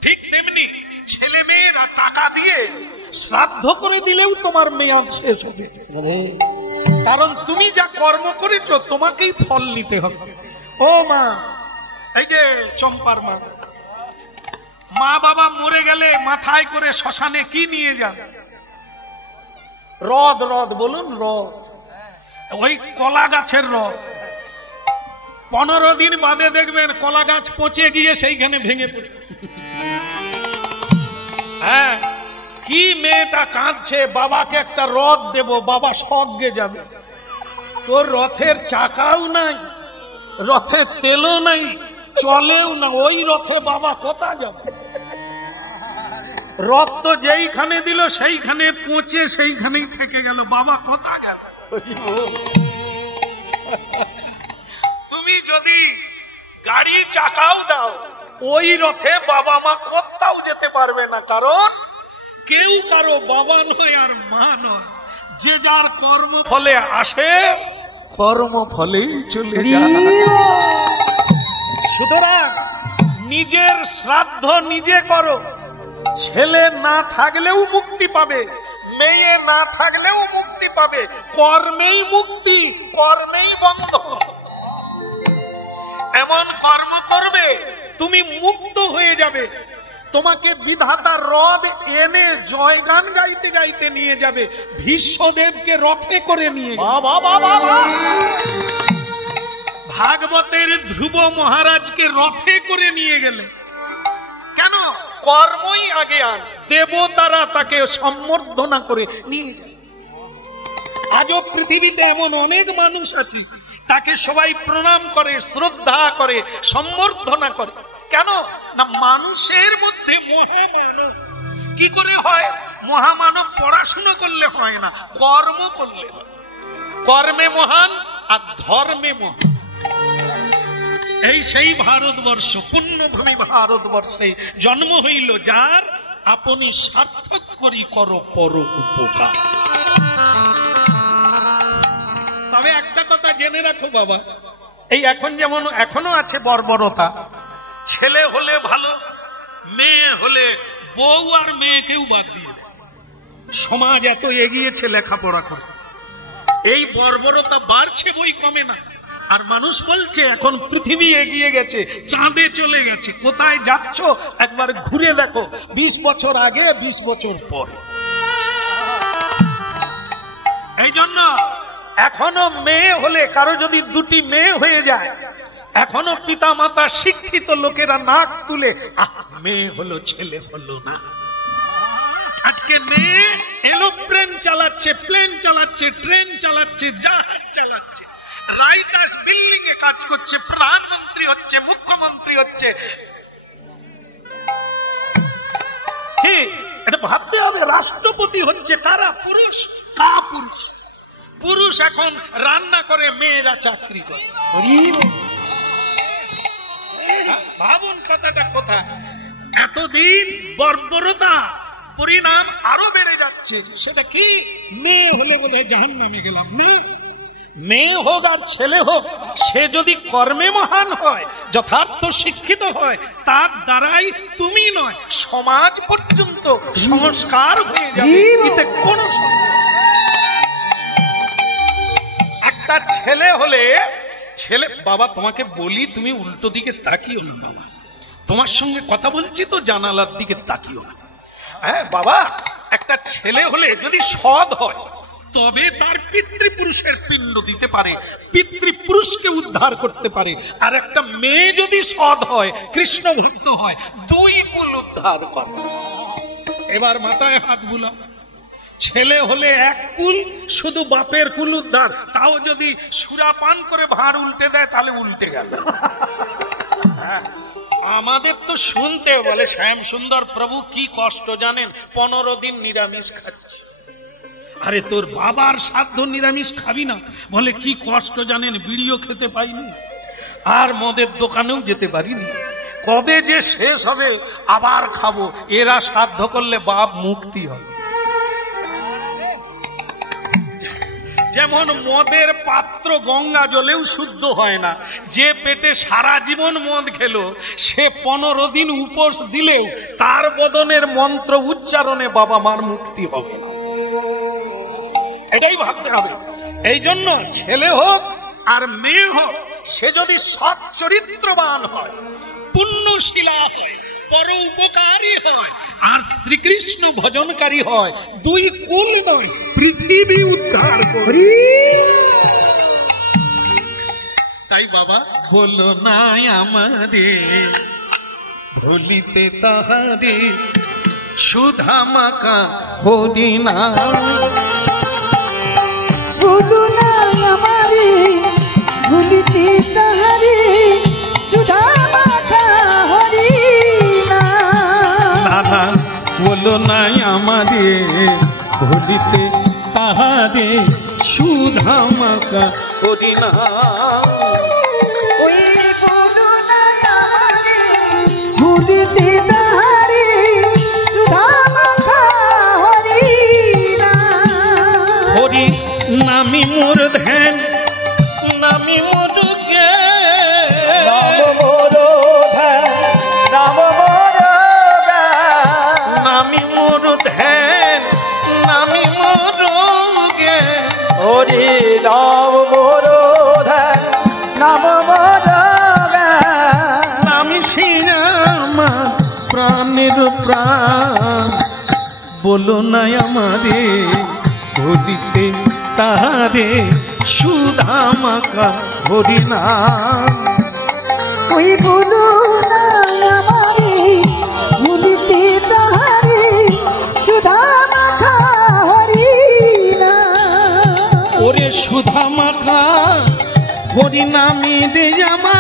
ঠিক তেমনি ছেলে মেয়েরা টাকা দিয়ে শ্রাদ্ধ করে দিলেও তোমার মেয়াদ শেষ হবে, কারণ তুমি যা কর্ম করেছো তোমাকেই ফল নিতে হবে। ও মা, এই যে চম্পার মা, মা বাবা মরে গেলে মাথায় করে শ্মশানে কি নিয়ে যান? রদ, বলুন রদ, ওই কলা গাছের রদ। 15 দিন বাদে দেখবেন কলা গাছ পচে গিয়ে সেইখানে ভেঙে পড়ে। হ্যাঁ, কি মেয়েটা কাঁদছে, বাবাকে একটা রথ দেব, বাবা স্বর্গে যাবে। তোর রথের চাকাও নাই, রথে তেলও নাই, চলেও না, ওই রথে বাবা কোথা যাবে? রথ তো যেইখানে দিল সেইখানে পৌঁছে সেইখানেই থেকে গেল, বাবা কোথা গেল? তুমি যদি গাড়ি চাকাও দাও ওই রথে বাবা মা কোথাও যেতে পারবে না, কারণ কেউ কারো বাবা নয় আর মা নয়, যে যার কর্ম ফলে আসে কর্ম ফলেই চলে যায়। সুতরাং নিজের শ্রাদ্ধ নিজে করো, ছেলে না থাকলেও মুক্তি পাবে, মেয়ে না থাকলেও মুক্তি পাবে, কর্মেই মুক্তি, কর্মেই বন্ধ। এমন কর্ম করবে তুমি মুক্ত হয়ে যাবে, তোমাকে বিধাতা রথ এনে জয়গান গাইতে গাইতে নিয়ে যাবে, ভীষ্মদেবকে রথে করে নিয়ে ভাগবতের ধ্রুব মহারাজকে রথে করে নিয়ে গেলে কেন? কর্মই আগে আন, দেবতারা তাকে সম্বর্ধনা করে নিয়ে যায়। আজও পৃথিবীতে এমন অনেক মানুষ আছে, তাকে সবাই প্রণাম করে, শ্রদ্ধা করে, সম্বর্ধনা করে। কেন না? মানুষের মধ্যে মহামানব কি করে হয়? মহামানব পড়াশোনা করলে হয় না, কর্ম করলে হয়। কর্মে মহান আর ধর্মে মহান। এই সেই ভারতবর্ষ, পুণ্যভূমি ভারতবর্ষে জন্ম হইল, যার আপনি সার্থক করি করো পর উপকার। তবে একটা কথা জেনে রাখো বাবা, এই এখন যেমন এখনো আছে বর্বরতা, ছেলে হলে ভালো, মেয়ে হলে বউ আর মেয়েকেও বাদ দিয়ে দেয়। সমাজ এত এগিয়েছে লেখাপড়া করে, এই বর্বরতা বাড়ছে, বই কমে না। আর মানুষ বলছে এখন পৃথিবী এগিয়ে গেছে, চাঁদে চলে গেছে। কোথায় যাচ্ছ একবার ঘুরে দেখো, 20 বছর আগে 20 বছর পরে। এই জন্য এখনো মেয়ে হলে, কারো যদি দুটি মেয়ে হয়ে যায়, এখনো পিতা মাতা শিক্ষিত লোকেরা নাক তুলে, মেয়ে হলো ছেলে হলো না। আজকে মেয়ে এরোপ্লেন চালাচ্ছে, প্লেন চালাচ্ছে, ট্রেন চালাচ্ছে, জাহাজ চালাচ্ছে, রাইটার্স বিল্ডিং এ কাজ করছে, প্রধানমন্ত্রী হচ্ছে, মুখ্যমন্ত্রী হচ্ছে। কি এটা ভাবতে হবে, রাষ্ট্রপতি হচ্ছে কারা? পুরুষ। কা পুরুষ? পুরুষ এখন রান্না করে, মেয়েরা চাকরি করে। ভাবুন কথাটা কোথায়? এতদিন বর্বরতা, পরিণাম আরো বেড়ে যাচ্ছে। সেটা কি? মেয়ে হলে বোধহয় জাহান্নামে গেলাম। মেয়ে হোক আর ছেলে হোক, সে যদি কর্মে মহান হয়, যথার্থ শিক্ষিত হয়, তার দ্বারাই তুমি নয় সমাজ পর্যন্ত সংস্কার হয়ে যাবে। এতে কোনো একটা ছেলে হলে, ছেলে বাবা তোমাকে বলি, তুমি উল্টো দিকে তাকিও না বাবা, তোমার সঙ্গে কথা বলছি তো, জানালার দিকে তাকিও না। হ্যাঁ বাবা, একটা ছেলে হলে যদি সৎ হয়, তবে তার পিতৃপুরুষের পিণ্ড দিতে পারে, পিতৃপুরুষকে উদ্ধার করতে পারে। আর একটা মেয়ে যদি সৎ হয়, কৃষ্ণ ভক্ত হয়, 2 কুল উদ্ধার করে। এবার মাথায় হাত বুলাও, ছেলে হলে 1 কুল, শুধু বাপের কুল উদ্ধার, তাও যদি সুরাপান করে ভাঁড় উল্টে দেয় তাহলে উল্টে গেল। আমাদের তো শুনতে বলে, শ্যাম সুন্দর প্রভু কি কষ্ট জানেন, 15 দিন নিরামিষ খাচ্ছে। আরে তোর বাবার সাধ্য নিরামিষ খাবি না? বলে কি কষ্ট জানেন, বিড়িও খেতে পাইনি আর মদের দোকানেও যেতে পারিনি, কবে যে শেষ হবে আবার খাবো। এরা সাধ্য করলে বাপ মুক্তি হবে। যেমন মদের পাত্র গঙ্গা জলেও শুদ্ধ হয় না, যে পেটে সারা জীবন মদ খেলো, সে 15 দিন উপোস দিলেও তার বদনের মন্ত্র উচ্চারণে বাবা মার মুক্তি হবে না। এটাই ভাবতে হবে। এই জন্য ছেলে হোক আর মেয়ে হোক, সে যদি সৎ চরিত্রবান হয়, পুণ্যশীলা হয়, পর উপকারী হয়, আর শ্রীকৃষ্ণ ভজনকারী হয়, 2 কুল নয়, পৃথিবী উদ্ধার করি। তাই বাবা বলো নাই আমারে ভুলিতে তাহারে, সুধা মাকা হরি নাম। বলো নাই আমারে ভুলিতে তাহারে, সুধা মাখা হরি নাম নানা বলো নাই আমারে ভুলিতে তাহারে সুধা মাখা হরি নাম ওই বলো না আমারে ভুলিতে তাহারে সুধা মাখা হরি নাম হরি নামি মোর ধ্যান নামি মোর নাম মোর ধ্যান, নাম মোর জ্ঞান। নামি মোর ধ্যান নামি মোর জ্ঞান হরি নাম মোর ধ্যান, নাম মোর জ্ঞান। নামি শ্রীরামা প্রাণের প্রাণ বলো নাই আমারে ভুলিতে তাহারে সুধা মাখা হরি নাম ওই বলো না আমারে ভুলিতে তাহারে সুধা মাখা হরি নাম ওরে সুধা মাখা হরি নামে দে জামা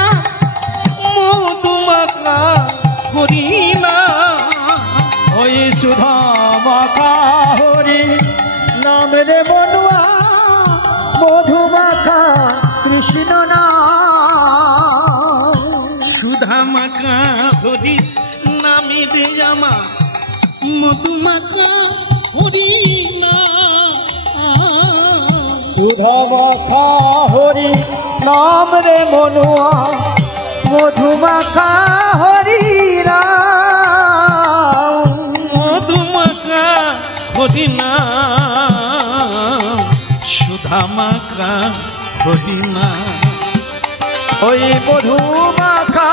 মধু মাখা হরি নাম ওই সুধা মাখা হরি নাম রে বনুয়া মধু মাখা কৃষ্ণ নাম। সুধা মাখা হরি নামে দে জামা মধু মাখা হরি নাম সুধা মাখা হরি নাম রে মনুয়া মধু মাখা হরি রাম। মধু মাখা হরি নাম সুধা মাখা হরি নাম ওই মধু মাখা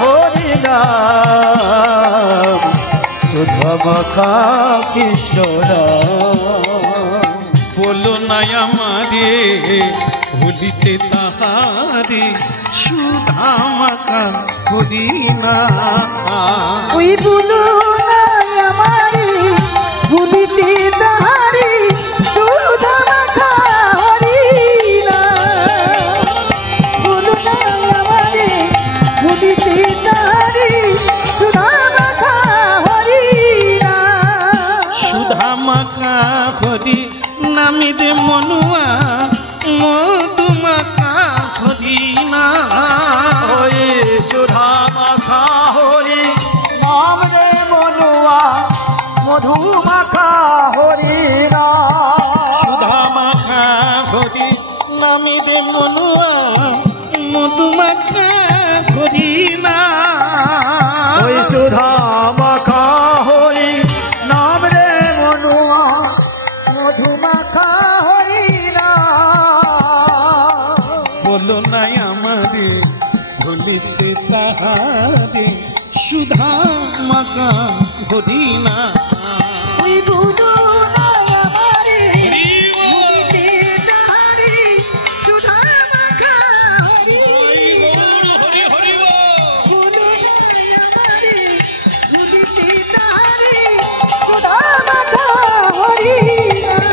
হরি নাম সুধা মাখা কৃষ্ণ নাম। বলো নাই আমারে ভুলিতে তাহারে সুধা মাখা হরি নাম ওই বলো না আমারে ভুলিতে তাহারে সুধা মাখা হরি নাম বলো না আমারে ভুলিতে তাহারে সুধা মাখা হরি নাম সুধা মাখা হরি নামি দে মনুয়া মধু মাখা হরি নাম ওই সুধা মাখা হরি নাম রে মনুয়া মধু মাখা হরি নাম। সুধা মাখা হরি নামি দে মনুয়া মধু মাখা হরি নাম ওই সুধা মাখা হরি নাম রে মনুয়া মধু মাখা হরি নাম। বলো নাই আমারে ভুলিতে তাহারে সুধা মাখা হরি নাম ওই বলো না আমারে ভুলিতে তাহারে সুধা মাখা হরি বলো না আমারে ভুলিতে তাহারে সুধা মাখা হরি নাম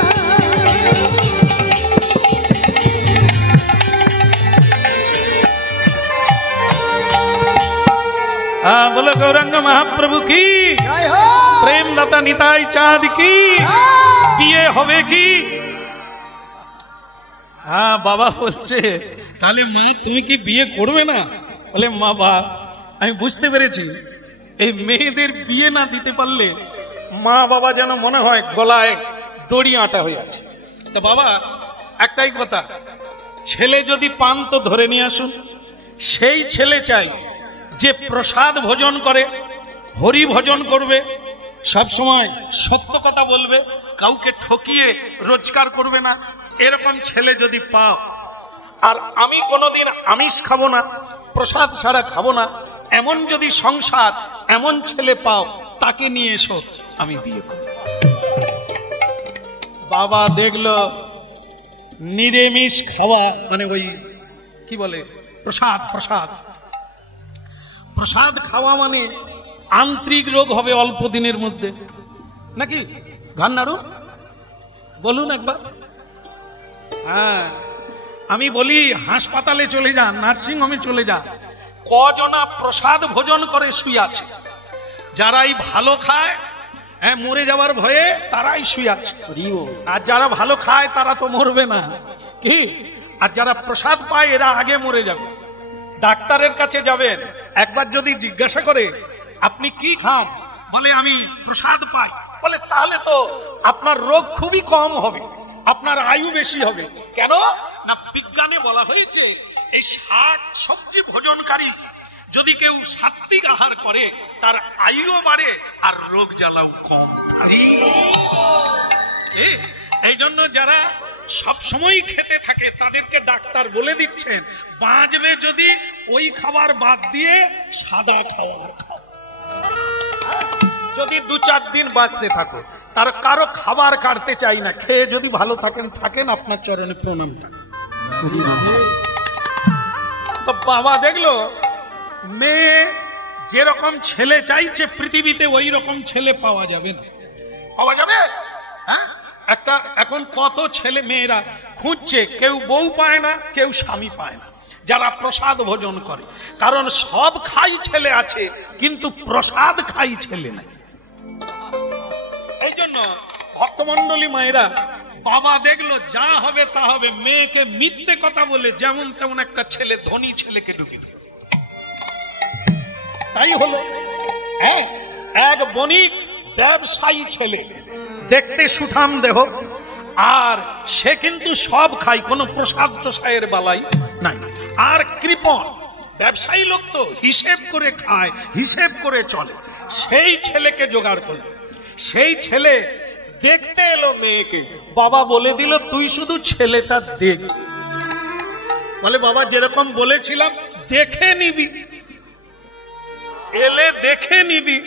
हाँ बोलो गौरंग महाप्रभु की জয় হো प्रेम दाता निताई चाँद की বিয়ে হবে কি হ্যাঁ বাবা বলছে তাহলে মা তুমি কি বিয়ে করবে না বলে মা বা আমি বুঝতে পেরেছি এই মেয়েদের বিয়ে না দিতে পারলে মা বাবা যেন মনে হয় গলায় দড়ি আটা হয়ে আছে তো বাবা একটাই কথা ছেলে যদি পান তো ধরে নিয়ে আসুন সেই ছেলে চাই যে প্রসাদ ভোজন করে হরি ভজন করবে সব সময় সত্য কথা বলবে কাউকে ঠকিয়ে রোজগার করবে না এরকম ছেলে যদি পাও আর আমি কোনোদিন আমিষ খাবো না প্রসাদ ছাড়া খাবো না এমন যদি সংসার এমন ছেলে পাও তাকে নিয়ে এসো আমি বিয়ে করব বাবা দেখলো নিরামিষ খাওয়া মানে ওই কি বলে প্রসাদ প্রসাদ প্রসাদ খাওয়া মানে আন্তরিক রোগ হবে অল্প দিনের মধ্যে নাকি ঘান্নারু বলুন একবার হ্যাঁ আমি বলি হাসপাতালে চলে যা নার্সিং হোমে চলে যা কজনা প্রসাদ ভোজন করে শুয়ে আছে। যারাই ভালো খায়, হ্যাঁ, মরে যাওয়ার ভয়ে তারাই শুয়ে আছে। আর যারা ভালো খায় তারা তো মরবে না, কি? আর যারা প্রসাদ পায় এরা আগে মরে যাবে। ডাক্তারের কাছে যাবেন, একবার যদি জিজ্ঞাসা করে আপনি কি খান, বলে আমি প্রসাদ পাই, বলে তাহলে তো আপনার রোগ খুবই কম হবে, আপনার আয়ু বেশি হবে। কেন না, বিজ্ঞানে বলা হয়েছে এই শাক সবজি ভোজনকারী যদি কেউ সাত্বিক আহার করে তার আয়ুও বাড়ে আর রোগ জ্বালাও কম থাকে। এই জন্য যারা সব সময় খেতে থাকে তাদেরকে ডাক্তার বলে দিচ্ছেন বাঁচবে যদি ওই খাবার বাদ দিয়ে সাদা খাবার খাও। যদি 2-4 দিন বাঁচতে থাকো, তার কারো খাবার কাটতে চাই না, খেয়ে যদি ভালো থাকেন আপনার চরণে প্রণাম থাকে। তো বাবা দেখলো মেয়ে যেরকম ছেলে চাইছে পৃথিবীতে ওই রকম ছেলে পাওয়া যাবে না। পাওয়া যাবে? হ্যাঁ, এখন কত ছেলে মেয়েরা খুঁজছে, কেউ বউ পায় না, কেউ স্বামী পায় না, যারা প্রসাদ ভোজন করে। কারণ সব খাই ছেলে আছে কিন্তু প্রসাদ খাই ছেলে নাই। এই জন্য ভক্তমন্ডলী মায়েরা, বাবা দেখলো যা হবে তা হবে, মেয়েকে মিথ্যে কথা বলে যেমন তেমন একটা ছেলে, ধনী ছেলেকে ঢুকি দিল। তাই হলো, হ্যাঁ, এক বণিক ব্যবসায়ী ছেলে, দেখতে সুঠাম দেহ, আর সে কিন্তু সব খায়, কোনো প্রসাদ টোসায়ের বালাই নাই। আর কৃপণ ব্যবসায়ী লোক তো হিসেব করে খায়, হিসেব করে চলে। সেই ছেলেকে জোগাড় করলো। সেই ছেলে দেখতে এলো মেয়েকে, বাবা বলে দিল তুই শুধু ছেলেটা দেখ। বলে বাবা যেরকম বলেছিলাম দেখে নিবি, এলে দেখে নিবি।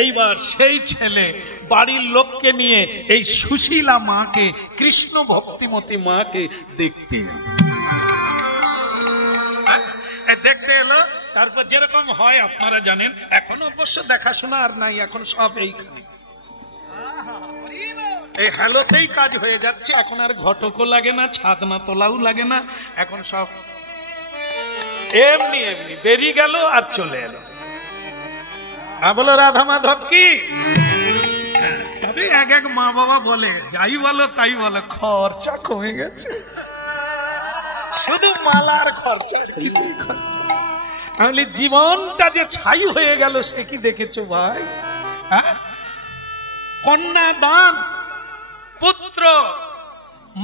এইবার সেই ছেলে বাড়ির লোককে নিয়ে এই সুশীলা মাকে, কৃষ্ণ ভক্তিমতী মাকে দেখতে এলো। তারপর যেরকম হয় আপনারা জানেন, এখন অবশ্য দেখাশোনা আর নাই, এখন সব এইখানে এই হ্যালোতেই কাজ হয়ে যাচ্ছে। এখন আর ঘটকও লাগে না, ছাদনা তোলাও লাগে না, এখন সব এমনি এমনি বেরিয়ে গেল আর চলে এলো। বলো রাধা মাধব কি? তবে এক মা বাবা বলে যাই বলো তাই বলো, খরচা কমে গেছে, শুধু মালার খরচা, কিছুই খরচা। তাহলে জীবনটা যে ছাই হয়ে গেল সে কি দেখেছো ভাই? কন্যা দান, পুত্র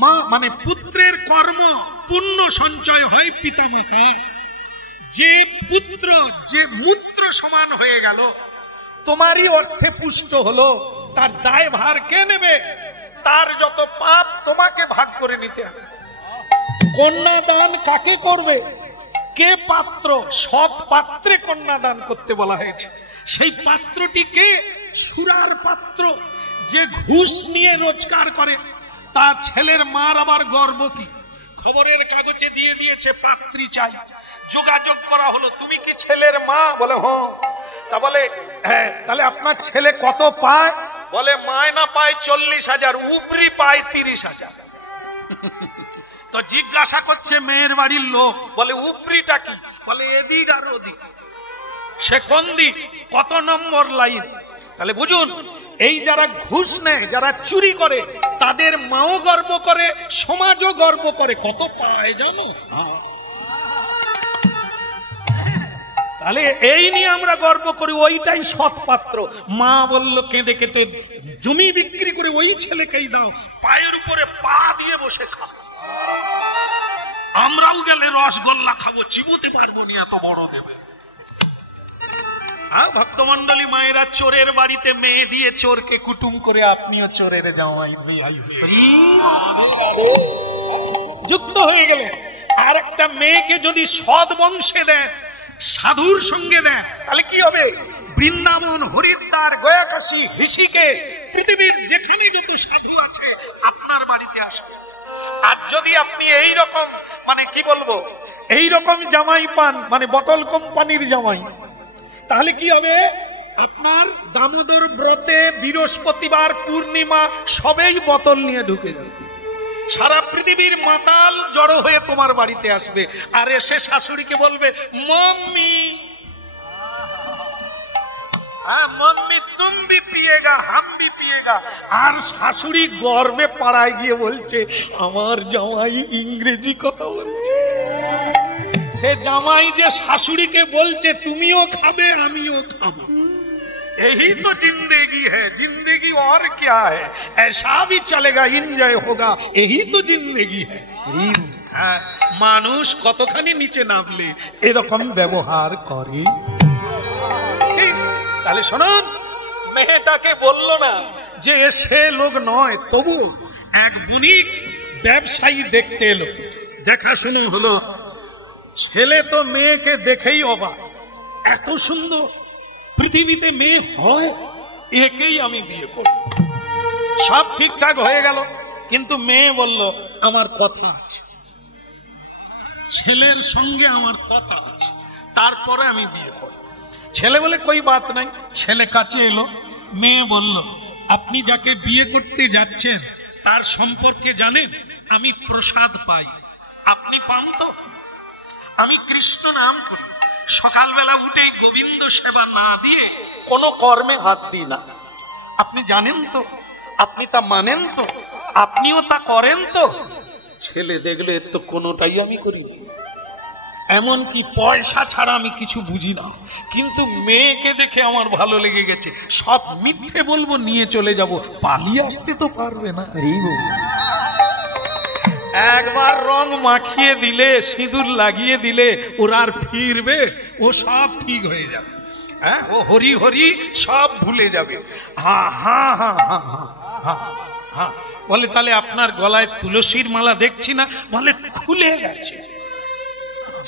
মা মানে পুত্রের কর্ম পুণ্য সঞ্চয় হয় পিতা মাতা। যে পুত্র যে মূত্র সমান হয়ে গেল, তোমারই অর্থে পুষ্ট হলো, তার দায় ভার কে নেবে? তার যত পাপ তোমাকে ভাগ করে নিতে হবে। কন্যাদান কাকে করবে? কে পাত্র? সৎ পাত্রে কন্যাদান করতে বলা হয়েছে। সেই পাত্রটি কে? সুরার পাত্র, যে ঘুষ নিয়ে রোজগার করে। তার ছেলের মার আবার গর্ব কি? খবরের কাগজে দিয়ে দিয়েছে পাত্রী চাই। যোগাযোগ করা হলো, তুমি কি ছেলের মা? বলে হ্যাঁ। তা বলে হ্যাঁ, তাহলে আপনার ছেলে কত পায়? বলে মায়না পায় 40,000, উপরি পায় 30,000। তো জিজ্ঞাসা করছে মেয়ের বাড়ির লোক, বলে উপরিটা কি? বলে এদিক আর ওদিক। সে কোন দিক? কত নম্বর লাইন? তাহলে বুঝুন, এই যারা ঘুষ নেয়, যারা চুরি করে, তাদের মাও গর্ব করে, সমাজও গর্ব করে। কত পায় জানো? তাহলে এই নিয়ে আমরা গর্ব করি, ওইটাই সৎ পাত্র। মা বলল কেঁদে কেটে জমি বিক্রি করে ওই ছেলেকেই দাও, পায়ের উপরে পা দিয়ে বসে খাও। আমরাও গেলে রসগোল্লা খাবো, চিবোতে পারবো না, এত বড় দেবে। ভক্তমন্ডলী মায়েরা, চোরের বাড়িতে মেয়ে দিয়ে চোরকে কুটুম করে আপনিও চোরের জামাই যুক্ত হয়ে গেলেন। আর একটা মেয়েকে যদি সৎ বংশে দেন, সাধুর সঙ্গে দেন, তাহলে কি হবে? বৃন্দাবন, হরিদ্বার, গয়াকাশী, ঋষিকেশ, পৃথিবীর যেখানে যত সাধু আছে আপনার বাড়িতে আসবে। আর যদি আপনি এই রকম মানে কি বলবো, এই রকম জামাই পান, মানে বোতল কোম্পানির জামাই, তাহলে কি হবে? আপনার দামোদর ব্রতে, বৃহস্পতিবার, পূর্ণিমা সবেই বোতল নিয়ে ঢুকে যাবে। সারা পৃথিবীর মাতাল জড়ো হয়ে তোমার বাড়িতে আসবে, আর এসে শাশুড়িকে বলবে মাম্মি হ্যাঁ, মম্মি তুম ভি পিয়েগা হাম ভি পিয়েগা। আর শাশুড়ি গর্বে পাড়ায় গিয়ে বলছে আমার জামাই ইংরেজি কথা বলছে। সে জামাই যে শাশুড়িকে বলছে তুমিও খাবে আমিও খাবো। यही तो जिंदगी है, जिंदगी और क्या है, ऐसा भी चलेगा, एंजॉय होगा, यही तो जिंदगी है। হ্যাঁ, মানুষ কতখানি নিচে নামলে এরকম ব্যবহার করে। তাহলে শুনুন, মেয়েটাকে বলল না যে সে লোক নয়, তবু এক বণিক ব্যবসায়ী দেখতে এলো, দেখাশুনো হলো। ছেলে তো মেয়েকে দেখেই অবাক, এত সুন্দর পৃথিবীতে মেয়ে হয়, একেই আমি বিয়ে করব। সব ঠিকঠাক হয়ে গেল, কিন্তু মেয়ে বলল আমার কথা আছে, ছেলের সঙ্গে আমার কথা আছে, তারপরে আমি বিয়ে করব। ছেলে বলে কই বাত নাই। ছেলে কাছে এলো, মেয়ে বলল আপনি যাকে বিয়ে করতে যাচ্ছেন তার সম্পর্কে জানেন? আমি প্রসাদ পাই, আপনি পান তো? আমি কৃষ্ণ নাম করি, সকালবেলা উঠেই গোবিন্দ সেবা না দিয়ে কোনো কর্মে হাত দিই না। আপনি জানেন তো? আপনি তা মানেন তো? আপনিও তা করেন তো? ছেলে দেখলে তো কোনোটাই আমি করিনি, এমনকি পয়সা ছাড়া আমি কিছু বুঝি না, কিন্তু মেয়েকে দেখে আমার ভালো লেগে গেছে, সব মিথ্যে বলবো, নিয়ে চলে যাব, পালিয়ে আসতে তো পারবে না। একবার রং মাখিয়ে দিলে, সিঁদুর লাগিয়ে দিলে ওরা আর ফিরবে? ও সব ঠিক হয়ে যাবে। হ্যাঁ, ও হরি হরি সব ভুলে যাবে। হ্যাঁ হ্যাঁ হ্যাঁ হ্যাঁ হ্যাঁ হ্যাঁ। বলে তাহলে আপনার গলায় তুলসীর মালা দেখছি না। বলে খুলে গেছে,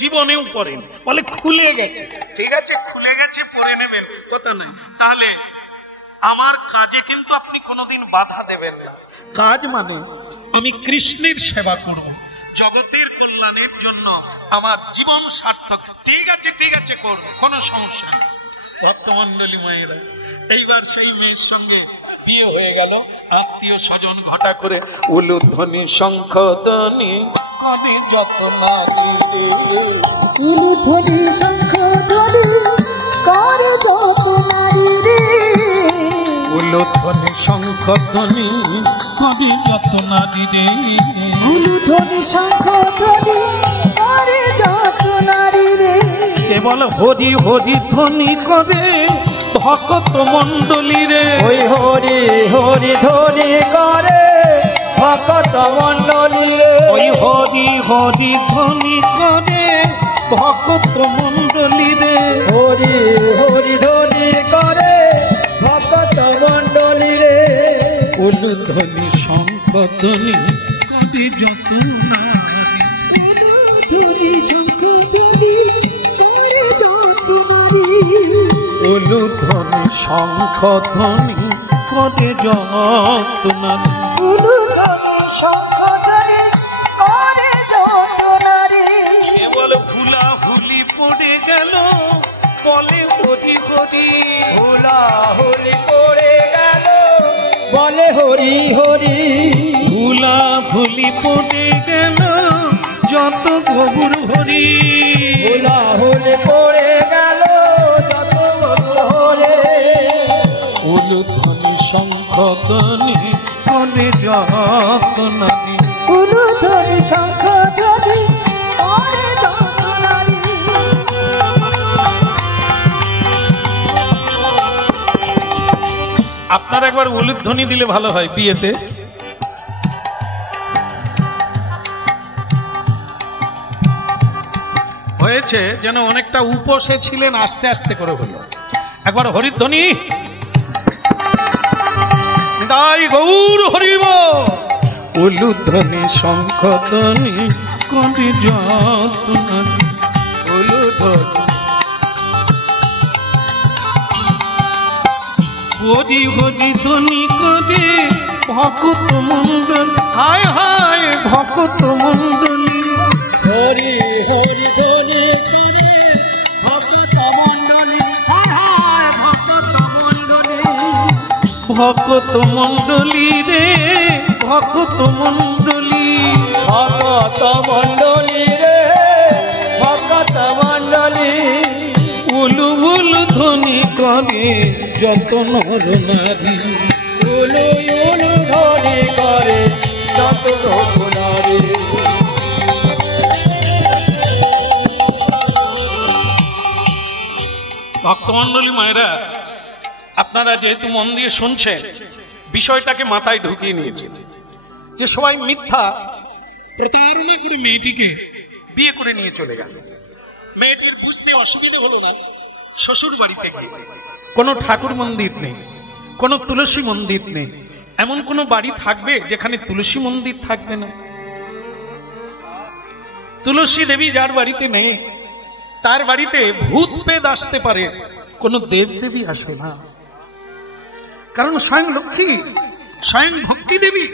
জীবনেও পরেন। বলে খুলে গেছে, ঠিক আছে খুলে গেছে, পরে নেবেন, কথা নাই। তাহলে আমার কাজে কিন্তু আপনি কোনোদিন বাধা দেবেন না। কাজ মানে আমি কৃষ্ণের সেবা করব, জগতের কল্যাণের জন্য আমার জীবন সার্থক। ঠিক আছে ঠিক আছে, করব, কোনো সমস্যা নেই। ভক্তমন্ডলী মায়েরা, এইবার সেই মেয়ের সঙ্গে বিয়ে হয়ে গেল। আত্মীয় স্বজন ঘটা করে উলুধ্বনি শঙ্খ ধ্বনি কবি যত নাচিলে, উলুধ্বনি শঙ্খ ধ্বনি করে যত নারী রে, উলুধ্বনি শঙ্খ ধ্বনি কবি যত নারী রে, উলুধ্বনি শঙ্খ ধ্বনি করে যত নারী রে। কেবল হরি হরি ধ্বনি করে ভক্ত মন্ডলী রে, ওই হরি হরি ধ্বনি করে ভক্ত মণ্ডলী রে, ওই হরি হরি ধ্বনি করে ভক্ত মন্ডলী রে, হরি হরি ধ্বনি করে ভক্ত মণ্ডলী রে, উলুধ্বনি শঙ্খ ধ্বনি কবি যত নারী, উলুধ্বনি শঙ্খ ধ্বনি করে যত নারী, উলুধ্বনি শঙ্খ ধ্বনি করে যত নারী, উলুধ্বনি শঙ্খ ধ্বনি করে যত নারী। কেবল হুলা হুলি পড়ে গেল, বলে হরি হরি, হুলা হুলি পড়ে গেল, বলে হরি হরি, হুলা হুলি পড়ে গেল যত গবুর হরি, হুলা হুলি পড়ে গেল যত হরে, উলুধ্বনি শঙ্খ ধ্বনি করে যত নারী, উলুধ্বনি শঙ্খ ধ্বনি করে যত নারী। আপনার একবার উলুধ্বনি দিলে ভালো হয় বিয়েতে। হয়েছে যেন অনেকটা উপসে ছিলেন, আস্তে আস্তে করে হলো। একবার হরিধ্বনি, দাই গৌর হরিব, উলুধ্বনি শঙ্খ ধ্বনি কবি যত নারী, উলুধ্বনি হরি হরি ধ্বনি করে ভক্ত মন্ডল, হায় হায় ভক্ত মন্ডলী, হরি হরি ধ্বনি করে ভক্ত মণ্ডলী, ভক্ত মণ্ডলী, ভক্ত মন্ডলী রে ভক্ত মন্ডলী, ভক্ত মণ্ডলী রে ভক্ত মণ্ডলী, উলু উলু ধ্বনি করে যত নর নারী। উলু উলু ধ্বনি করে যত নারী। ভক্তমণ্ডলী মায়েরা, আপনারা যেহেতু মন দিয়ে শুনছেন, বিষয়টাকে মাথায় ঢুকিয়ে নিয়েছেন যে সবাই মিথ্যা প্রতারণা করে মেয়েটিকে বিয়ে করে নিয়ে চলে গেল। মেয়েটির বুঝতে অসুবিধা হলো না, শ্বশুর বাড়ি থেকে কোনো ঠাকুর মন্দির নেই, কোনো তুলসী মন্দির নেই। এমন কোনো বাড়ি থাকবে যেখানে তুলসী মন্দির থাকবে না? তুলসী দেবী যার বাড়িতে নেই, তার বাড়িতে ভূত পেদ আসতে পারে, কোন দেব দেবী আসে না। কারণ স্বয়ং লক্ষ্মী, স্বয়ং ভক্তি দেবী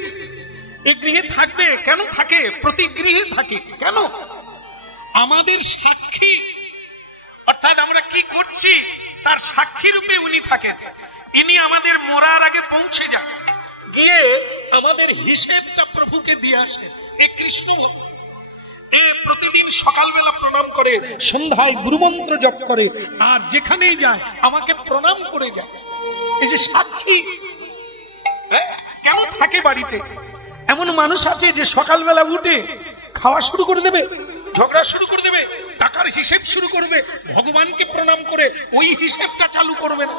এই গৃহে থাকবে। কেন থাকে? প্রতি গৃহে থাকে। কেন? আমাদের সাক্ষী, অর্থাৎ আমরা কি করছি তার সাক্ষী রূপে উনি থাকেন। ইনি আমাদের মরার আগে পৌঁছে যান, গিয়ে আমাদের হিসেবটা প্রভুকে দিয়ে আসেন। এই কৃষ্ণ ভক্ত প্রতিদিন সকালবেলা প্রণাম করে, সন্ধ্যায় গুরুমন্ত্র জপ করে, আর যেখানেই যায় আমাকে প্রণাম করে যায়। এই যে সাক্ষী কেন থাকে বাড়িতে? এমন মানুষ আছে যে সকালবেলা উঠে খাওয়া শুরু করে দেবে, ঝগড়া শুরু করে দেবে, টাকার হিসেব শুরু করবে, ভগবানকে প্রণাম করে ওই হিসেবটা চালু করবে না।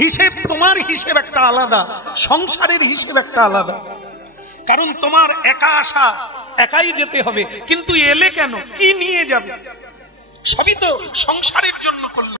হিসেব, তোমার হিসেব একটা আলাদা, সংসারের হিসেব একটা আলাদা। কারণ তোমার একা আসা, একাই যেতে হবে, কিন্তু এলে কেন? কি নিয়ে যাবে? সবই তো সংসারের জন্য করলে।